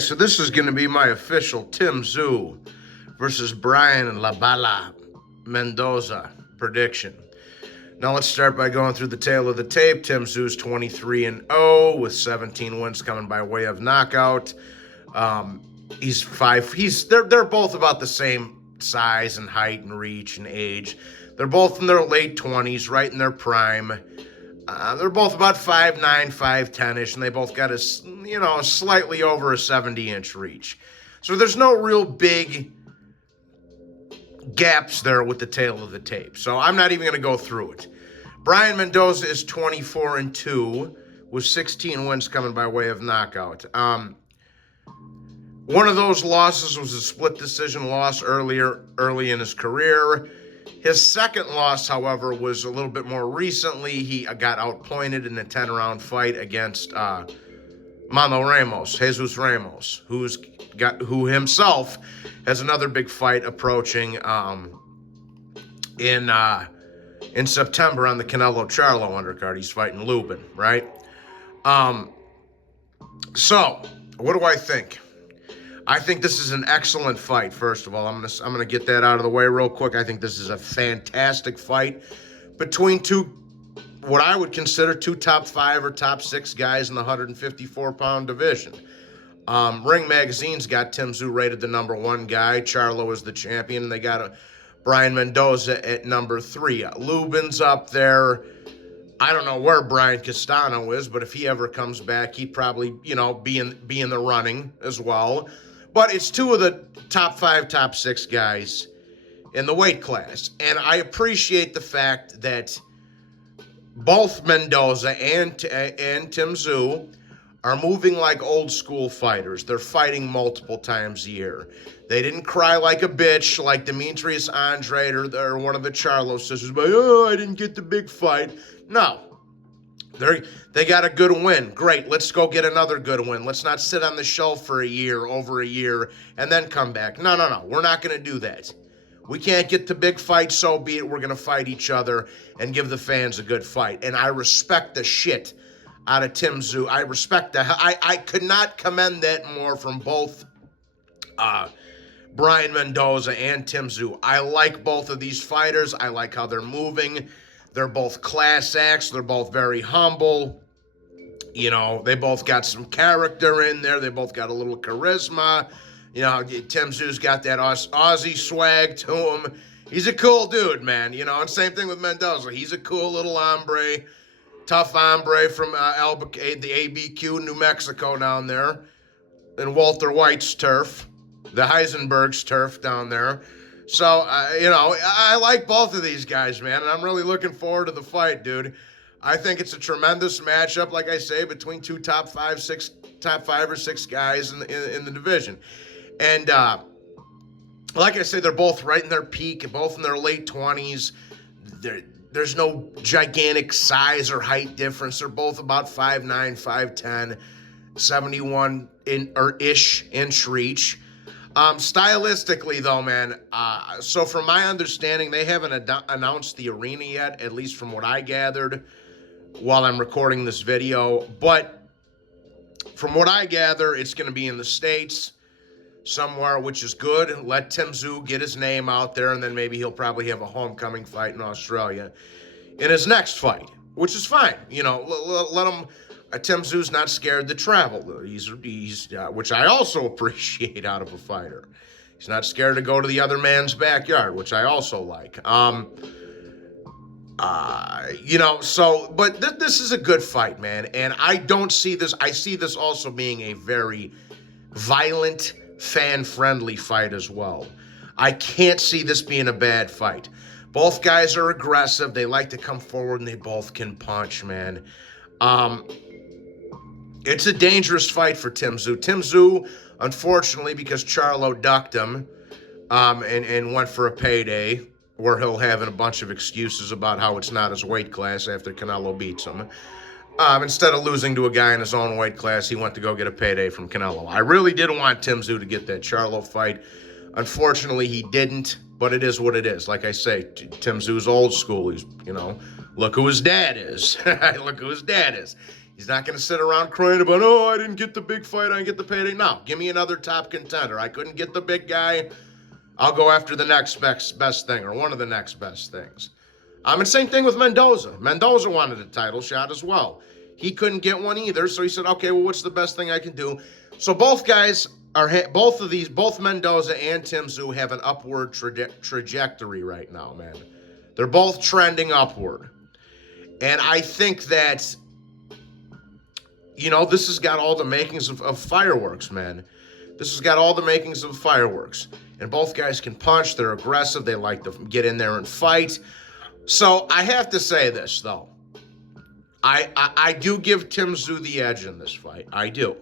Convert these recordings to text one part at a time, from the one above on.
so this is going to be my official Tszyu versus Brian La Bala Mendoza prediction. Now let's start by going through the tail of the tape. Tszyu's 23-0 with 17 wins coming by way of knockout. They're both about the same size and height and reach and age. They're both in their late 20s, right in their prime. They're both about 5'9", 5'10"-ish, and they both got slightly over a 70-inch reach. So there's no real big gaps there with the tail of the tape. So I'm not even going to go through it. Brian Mendoza is 24-2 with 16 wins coming by way of knockout. One of those losses was a split decision loss early in his career. His second loss, however, was a little bit more recently. He got outpointed in a 10-round fight against Jesus Ramos, who himself has another big fight approaching in September on the Canelo Charlo undercard. He's fighting Lubin, right? So what do I think? I think this is an excellent fight. First of all, I'm gonna get that out of the way real quick. I think this is a fantastic fight between what I would consider two top 5 or top 6 guys in the 154-pound division. Ring Magazine's got Tszyu rated the number 1 guy. Charlo is the champion. They got Brian Mendoza at number 3. Lubin's up there. I don't know where Brian Castano is, but if he ever comes back, he'd probably, be in the running as well. But it's 2 of the top 5, top 6 guys in the weight class. And I appreciate the fact that both Mendoza and Tszyu are moving like old school fighters. They're fighting multiple times a year. They didn't cry like a bitch like Demetrius Andrade or one of the Charlo sisters, but, I didn't get the big fight. No. They got a good win. Great. Let's go get another good win. Let's not sit on the shelf for over a year, and then come back. No. We're not going to do that. We can't get the big fight, so be it. We're going to fight each other and give the fans a good fight. And I respect the shit out of Tszyu. I respect that. I could not commend that more from both Brian Mendoza and Tszyu. I like both of these fighters. I like how they're moving. They're both class acts. They're both very humble. They both got some character in there. They both got a little charisma. Tszyu's got that Aussie swag to him. He's a cool dude, man. And same thing with Mendoza. He's a cool little hombre, tough hombre from the ABQ, New Mexico down there, and Walter White's turf, the Heisenberg's turf down there. So, I like both of these guys, man, and I'm really looking forward to the fight, dude. I think it's a tremendous matchup, like I say, between 2 top 5 or 6 guys in the division. And like I say, they're both right in their peak, both in their late 20s. There's no gigantic size or height difference. They're both about 5'9", 5'10", 71-ish inch reach. Stylistically, though, man, so from my understanding, they haven't announced the arena yet, at least from what I gathered while I'm recording this video. But from what I gather, it's going to be in the States somewhere, which is good. Let Tszyu get his name out there, and then maybe he'll probably have a homecoming fight in Australia in his next fight, which is fine. Let him. Tszyu's not scared to travel. He's which I also appreciate out of a fighter. He's not scared to go to the other man's backyard, which I also like. But this is a good fight, man. And I don't see this. I see this also being a very violent, fan-friendly fight as well. I can't see this being a bad fight. Both guys are aggressive. They like to come forward, and they both can punch, man. It's a dangerous fight for Tszyu. Tszyu, unfortunately, because Charlo ducked him and went for a payday, where he'll have a bunch of excuses about how it's not his weight class after Canelo beats him. Instead of losing to a guy in his own weight class, he went to go get a payday from Canelo. I really did want Tszyu to get that Charlo fight. Unfortunately, he didn't, but it is what it is. Like I say, Tszyu's old school. He's, look who his dad is. Look who his dad is. He's not going to sit around crying about, oh, I didn't get the big fight, I didn't get the payday. No, give me another top contender. I couldn't get the big guy. I'll go after the next best thing, or one of the next best things. And same thing with Mendoza. Mendoza wanted a title shot as well. He couldn't get one either, so he said, okay, well, what's the best thing I can do? So both guys both Mendoza and Tszyu have an upward trajectory right now, man. They're both trending upward. And I think that, this has got all the makings of fireworks, man. This has got all the makings of fireworks. And both guys can punch. They're aggressive. They like to get in there and fight. So I have to say this, though. I do give Tszyu the edge in this fight. I do.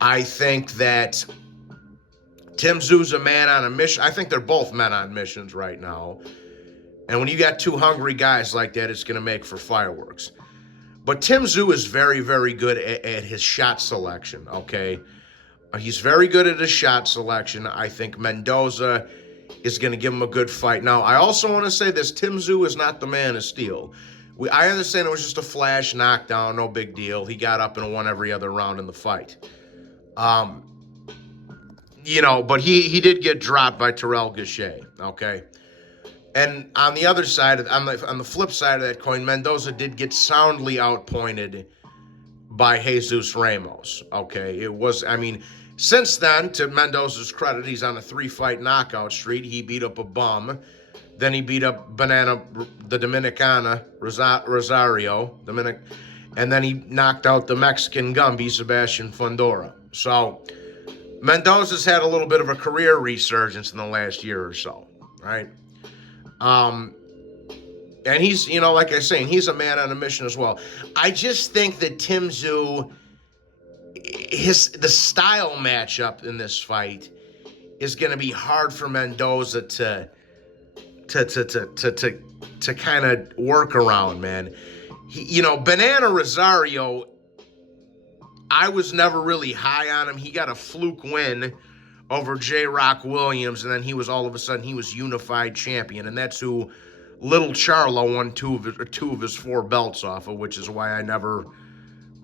I think that Tszyu's a man on a mission. I think they're both men on missions right now. And when you got two hungry guys like that, it's going to make for fireworks. But Tszyu is very, very good at his shot selection, okay? He's very good at his shot selection. I think Mendoza is going to give him a good fight. Now, I also want to say this. Tszyu is not the man of steel. I understand it was just a flash knockdown, no big deal. He got up and won every other round in the fight. But he did get dropped by Terrell Gausha, okay? And on the other side, on the flip side of that coin, Mendoza did get soundly outpointed by Jesus Ramos, okay? Since then, to Mendoza's credit, he's on a 3-fight knockout streak. He beat up a bum. Then he beat up the Dominicana, Rosario, and then he knocked out the Mexican Gumby, Sebastian Fundora. So Mendoza's had a little bit of a career resurgence in the last year or so, right? And he's, like I say, he's a man on a mission as well. I just think that Tszyu, the style matchup in this fight is going to be hard for Mendoza to kind of work around, man. Banana Rosario, I was never really high on him. He got a fluke win over J. Rock Williams, and then he was all of a sudden unified champion, and that's who Little Charlo won two of his 4 belts off of, which is why I never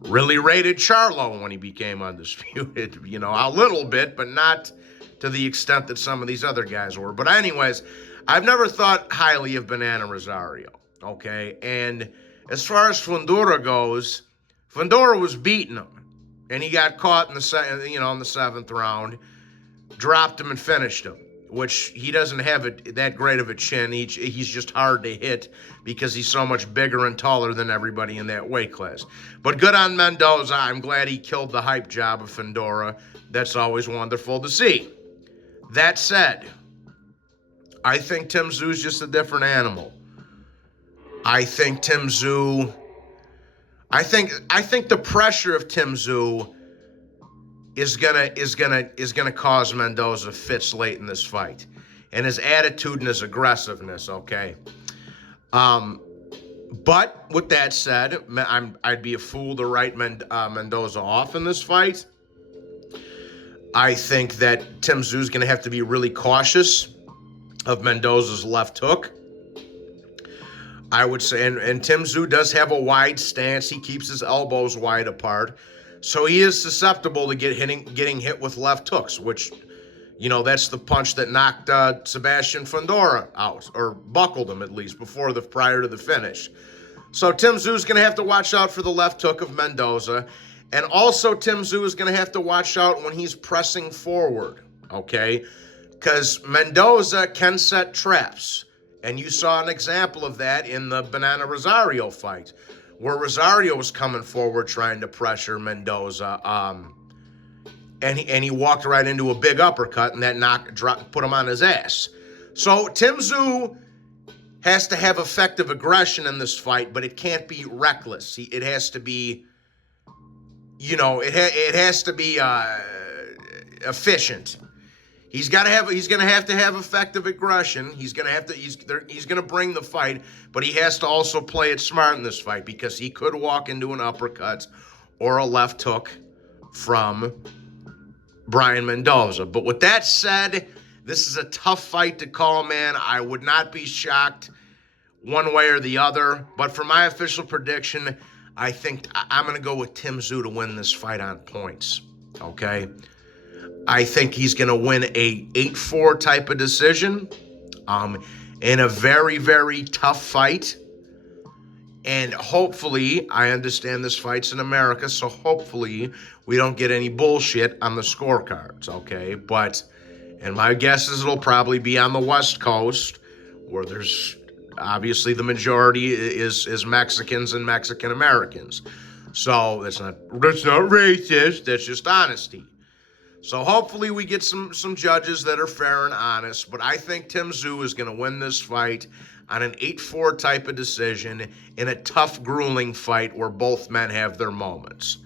really rated Charlo when he became undisputed. A little bit, but not to the extent that some of these other guys were. But anyways, I've never thought highly of Banana Rosario, okay? And as far as Fundora goes, Fundora was beating him, and he got caught in the 7th round, dropped him and finished him, which he doesn't have that great of a chin. He's just hard to hit because he's so much bigger and taller than everybody in that weight class. But good on Mendoza. I'm glad he killed the hype job of Fundora. That's always wonderful to see. That said, I think Tszyu's just a different animal. I think the pressure of Tszyu is gonna cause Mendoza fits late in this fight, and his attitude and his aggressiveness. Okay, but with that said, I'd be a fool to write Mendoza off in this fight. I think that Tszyu's gonna have to be really cautious of Mendoza's left hook. I would say, and Tszyu does have a wide stance. He keeps his elbows wide apart. So he is susceptible to getting hit with left hooks, which, that's the punch that knocked Sebastian Fundora out, or buckled him at least, prior to the finish. So Tszyu's going to have to watch out for the left hook of Mendoza. And also Tszyu is going to have to watch out when he's pressing forward, okay? Because Mendoza can set traps. And you saw an example of that in the Banana Rosario fight, where Rosario was coming forward trying to pressure Mendoza, and he walked right into a big uppercut, and that put him on his ass. So Tszyu has to have effective aggression in this fight, but it can't be reckless. It has to be, it has to be efficient. He's going to have to have effective aggression. He's going to bring the fight, but he has to also play it smart in this fight, because he could walk into an uppercut or a left hook from Brian Mendoza. But with that said, this is a tough fight to call, man. I would not be shocked one way or the other, but for my official prediction, I'm going to go with Tszyu to win this fight on points. Okay. I think he's going to win a 8-4 type of decision in a very, very tough fight. And hopefully, I understand this fight's in America, so hopefully we don't get any bullshit on the scorecards, okay? And my guess is it'll probably be on the West Coast, where there's obviously the majority is Mexicans and Mexican Americans. So that's not racist, that's just honesty. So hopefully we get some judges that are fair and honest, but I think Tszyu is going to win this fight on an 8-4 type of decision in a tough, grueling fight where both men have their moments.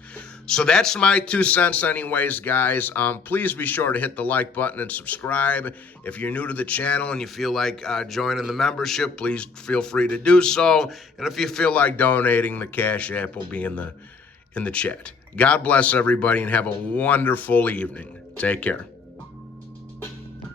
So that's my 2 cents anyways, guys. Please be sure to hit the like button and subscribe. If you're new to the channel and you feel like joining the membership, please feel free to do so. And if you feel like donating, the Cash App will be in the chat. God bless everybody and have a wonderful evening. Take care.